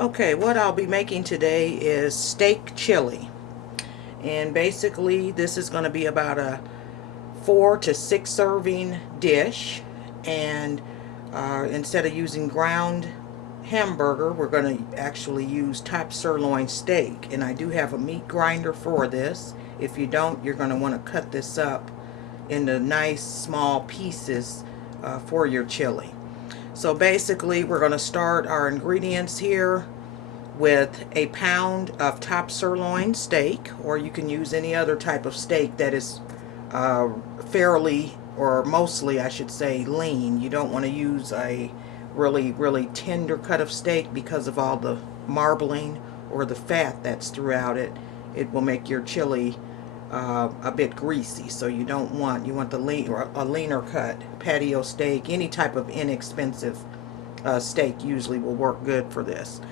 Okay, what I'll be making today is steak chili. And basically this is going to be about a 4 to 6 serving dish. And instead of using ground hamburger, we're going to actually use top sirloin steak. And I do have a meat grinder for this. If you don't, you're going to want to cut this up into nice small pieces for your chili. So basically we're going to start our ingredients here with a pound of top sirloin steak, or you can use any other type of steak that is fairly, or mostly I should say, lean. You don't want to use a really tender cut of steak because of all the marbling or the fat that's throughout it. It will make your chili a bit greasy, so you want the lean, or a leaner cut patio steak. Any type of inexpensive steak usually will work good for this.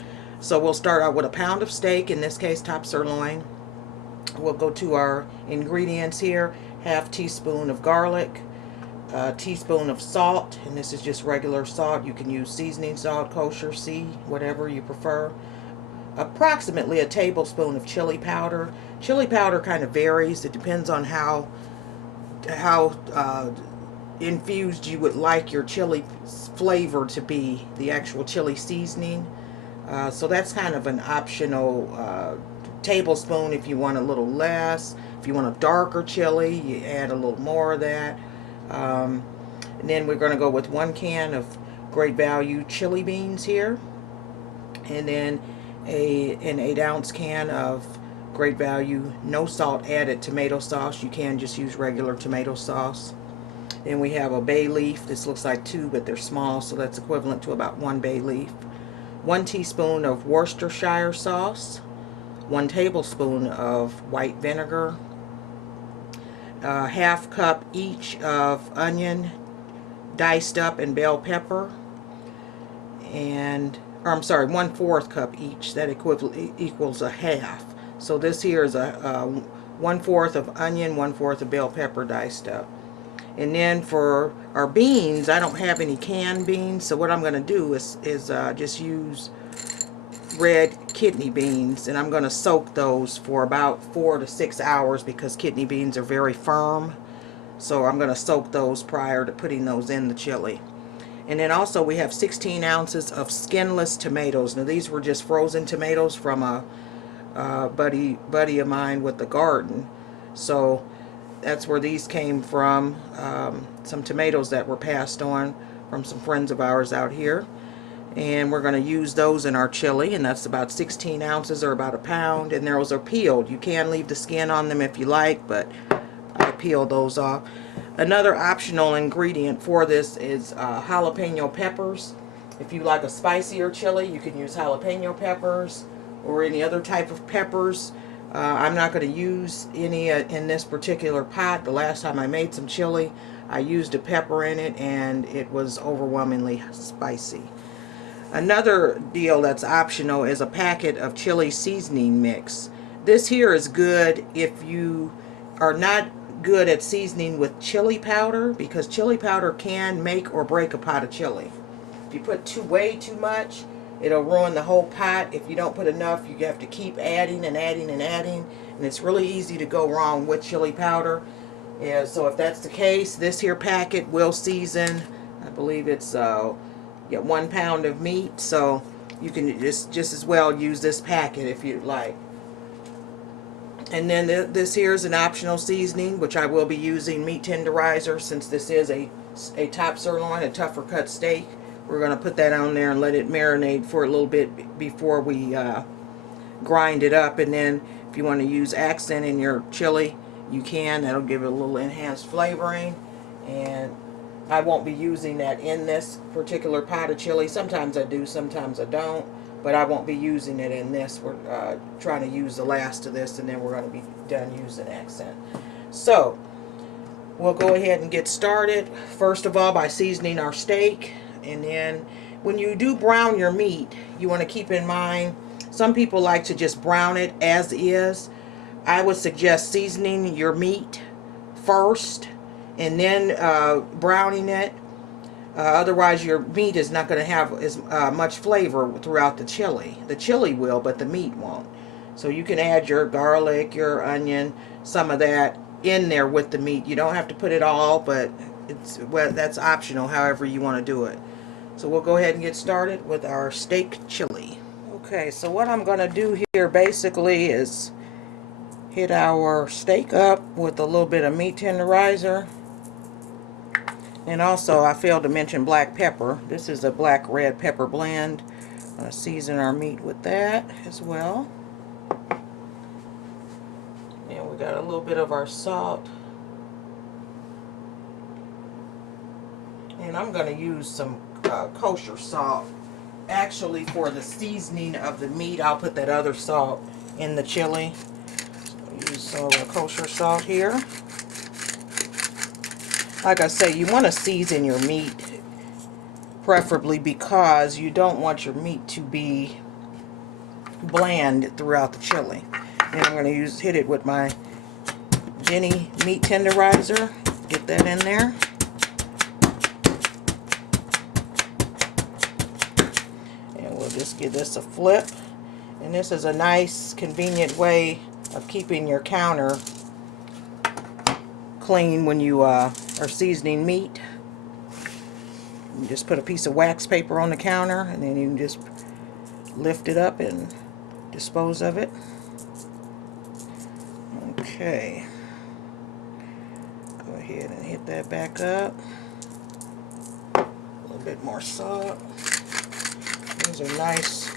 So we'll start out with a pound of steak, in this case top sirloin. We'll go to our ingredients here: half teaspoon of garlic, a teaspoon of salt, and this is just regular salt. You can use seasoning salt, kosher, whatever you prefer. Approximately a tablespoon of chili powder. Chili powder kind of varies. It depends on how infused you would like your chili flavor to be, the actual chili seasoning. So that's kind of an optional tablespoon if you want a little less. If you want a darker chili, you add a little more of that. And then we're going to go with 1 can of great value chili beans here. And then an 8-ounce can of great value, no salt added tomato sauce. You can just use regular tomato sauce. Then we have a bay leaf. This looks like 2, but they're small, so that's equivalent to about 1 bay leaf. 1 teaspoon of Worcestershire sauce. 1 tablespoon of white vinegar. Half cup each of onion diced up, and bell pepper. And, or I'm sorry, 1/4 cup each. That equals a half. So this here is a 1/4 of onion, 1/4 of bell pepper diced up. And then for our beans, I don't have any canned beans, so what I'm going to do is just use red kidney beans, and I'm going to soak those for about 4 to 6 hours because kidney beans are very firm. So I'm going to soak those prior to putting those in the chili. And then also we have 16 ounces of skinless tomatoes. Now these were just frozen tomatoes from a buddy of mine with the garden. So that's where these came from. Some tomatoes that were passed on from some friends of ours out here. And we're going to use those in our chili, and that's about 16 ounces, or about a pound. And those are peeled. You can leave the skin on them if you like, but I peel those off. Another optional ingredient for this is jalapeno peppers. If you like a spicier chili, you can use jalapeno peppers or any other type of peppers. I'm not going to use any in this particular pot. The last time I made some chili, I used a pepper in it, and it was overwhelmingly spicy. Another deal that's optional is a packet of chili seasoning mix. This here is good if you are not good at seasoning with chili powder, because chili powder can make or break a pot of chili. If you put way too much, it'll ruin the whole pot. If you don't put enough, you have to keep adding and adding and adding, and it's really easy to go wrong with chili powder. Yeah, so if that's the case, this here packet will season, I believe it's 1 pound of meat, so you can just as well use this packet if you'd like. And then this here is an optional seasoning, which I will be using meat tenderizer, since this is a top sirloin, a tougher cut steak. We're going to put that on there and let it marinate for a little bit before we grind it up. And then if you want to use accent in your chili, you can. That'll give it a little enhanced flavoring. And I won't be using that in this particular pot of chili. Sometimes I do, sometimes I don't. But I won't be using it in this. We're trying to use the last of this, and then we're going to be done using accent. So we'll go ahead and get started. First of all, by seasoning our steak. And then when you do brown your meat, you want to keep in mind, some people like to just brown it as is. I would suggest seasoning your meat first and then browning it. Otherwise, your meat is not going to have as much flavor throughout the chili. The chili will, but the meat won't. So you can add your garlic, your onion, some of that in there with the meat. You don't have to put it all, but well, that's optional, however you want to do it. So we'll go ahead and get started with our steak chili. Okay, so what I'm going to do here basically is hit our steak up with a little bit of meat tenderizer. And also, I failed to mention black pepper. This is a black red pepper blend. I'm going to season our meat with that as well. And we got a little bit of our salt. And I'm going to use some kosher salt. Actually, for the seasoning of the meat, I'll put that other salt in the chili. So use some of the kosher salt here. Like I say, you want to season your meat, preferably because you don't want your meat to be bland throughout the chili. And I'm going to hit it with my Jenny meat tenderizer. Get that in there. And we'll just give this a flip. And this is a nice, convenient way of keeping your counter clean when you are seasoning meat. You just put a piece of wax paper on the counter, and then you can just lift it up and dispose of it. Okay. Go ahead and hit that back up. A little bit more salt. These are nice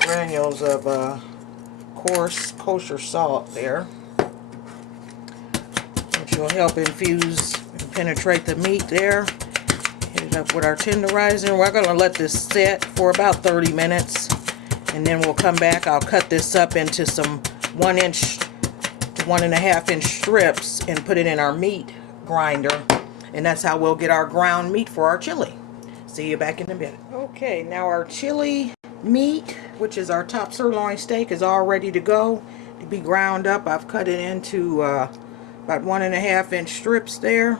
granules of coarse kosher salt there, which will help infuse and penetrate the meat there. Hit it up with our tenderizer. We're going to let this set for about 30 minutes, and then we'll come back. I'll cut this up into some 1-inch to 1.5-inch strips and put it in our meat grinder, and that's how we'll get our ground meat for our chili. See you back in a bit. Okay, now our chili meat, which is our top sirloin steak, is all ready to go to be ground up. I've cut it into about 1.5-inch strips there.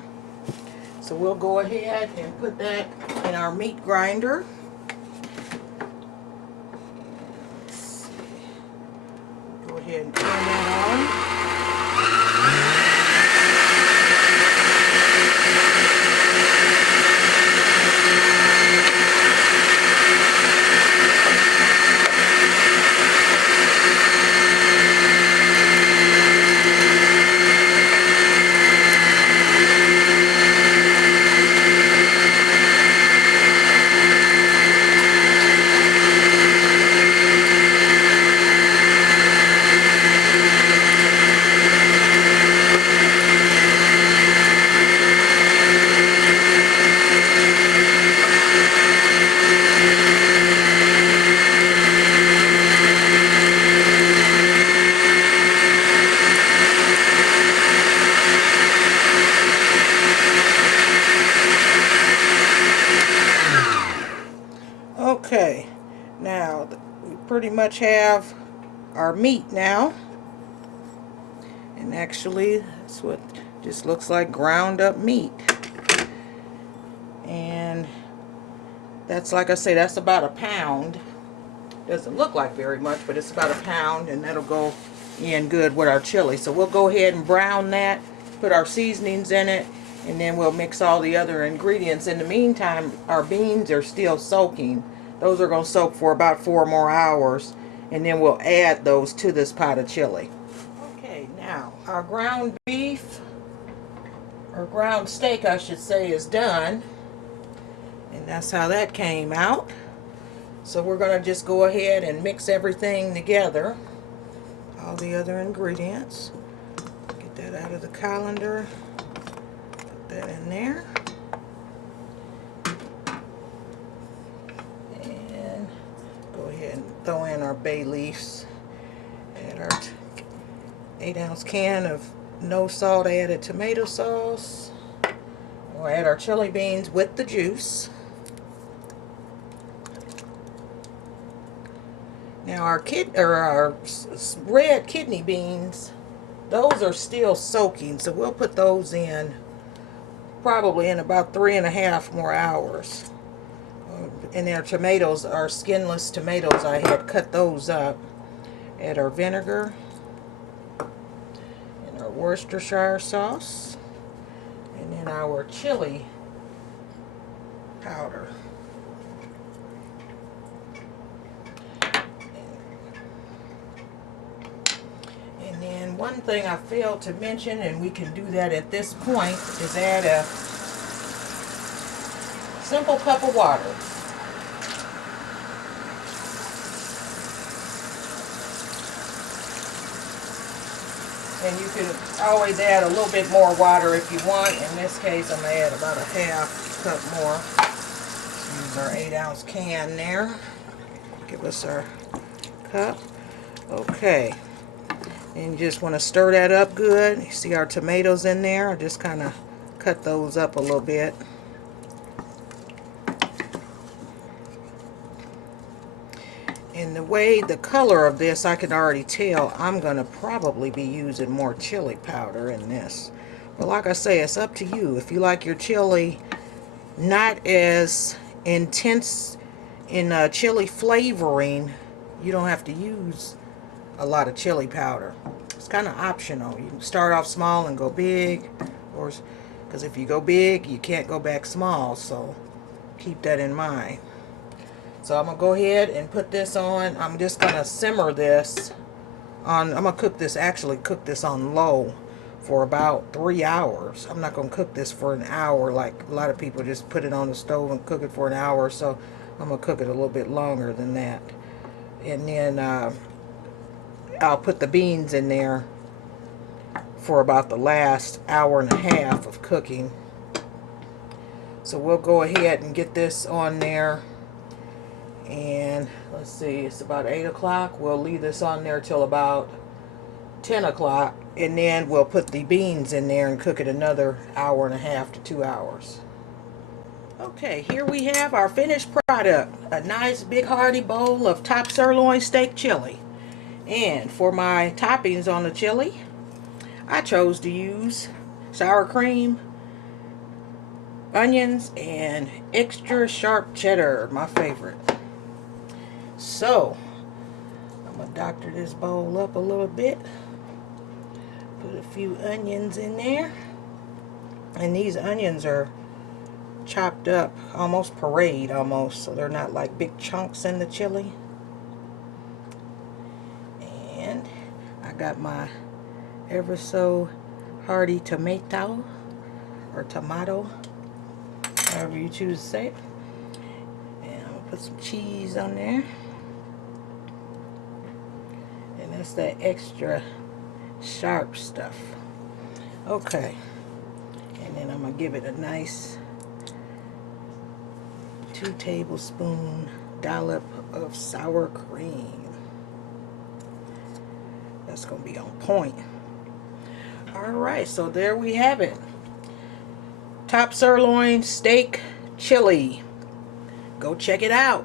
So we'll go ahead and put that in our meat grinder. Let's see. Go ahead and turn that on. Okay, now we pretty much have our meat now, and actually that's what just looks like, ground up meat. And that's, like I say, that's about a pound. Doesn't look like very much, but it's about a pound, and that'll go in good with our chili. So we'll go ahead and brown that, put our seasonings in it, and then we'll mix all the other ingredients. In the meantime, our beans are still soaking. Those are going to soak for about 4 more hours, and then we'll add those to this pot of chili. Okay, now our ground beef, or ground steak I should say, is done, and that's how that came out. So we're going to just go ahead and mix everything together, all the other ingredients. Get that out of the colander, put that in there. Throw in our bay leaves, add our 8-ounce can of no salt added tomato sauce. We'll add our chili beans with the juice. Now our red kidney beans, those are still soaking, so we'll put those in probably in about 3.5 more hours. And our tomatoes are skinless tomatoes. I had cut those up. Add our vinegar and our Worcestershire sauce, and then our chili powder. And then one thing I failed to mention, and we can do that at this point, is add a simple cup of water. And you can always add a little bit more water if you want. In this case, I'm going to add about a half cup more. Use our 8-ounce can there. Give us our cup. Okay. And you just want to stir that up good. You see our tomatoes in there? I just kind of cut those up a little bit. And the way the color of this, I can already tell I'm going to probably be using more chili powder in this. But like I say, it's up to you. If you like your chili not as intense in chili flavoring, you don't have to use a lot of chili powder. It's kind of optional. You can start off small and go big, or because if you go big, you can't go back small. So keep that in mind. So I'm going to go ahead and put this on. I'm just going to simmer this on, I'm going to cook this on low for about 3 hours. I'm not going to cook this for an hour like a lot of people just put it on the stove and cook it for an hour. So I'm going to cook it a little bit longer than that. And then I'll put the beans in there for about the last hour and a half of cooking. So we'll go ahead and get this on there. And let's see, it's about 8 o'clock. We'll leave this on there till about 10 o'clock. And then we'll put the beans in there and cook it another hour and a half to 2 hours. Okay, here we have our finished product. A nice big hearty bowl of top sirloin steak chili. And for my toppings on the chili, I chose to use sour cream, onions, and extra sharp cheddar, my favorite. So, I'm going to doctor this bowl up a little bit. Put a few onions in there. And these onions are chopped up, almost pureed almost, so they're not like big chunks in the chili. And I got my ever so hearty tomato, or tomato, however you choose to say it. And I'm going to put some cheese on there. And that's that extra sharp stuff. Okay. And then I'm going to give it a nice 2 tablespoon dollop of sour cream. That's going to be on point. Alright, so there we have it. Top sirloin steak chili. Go check it out.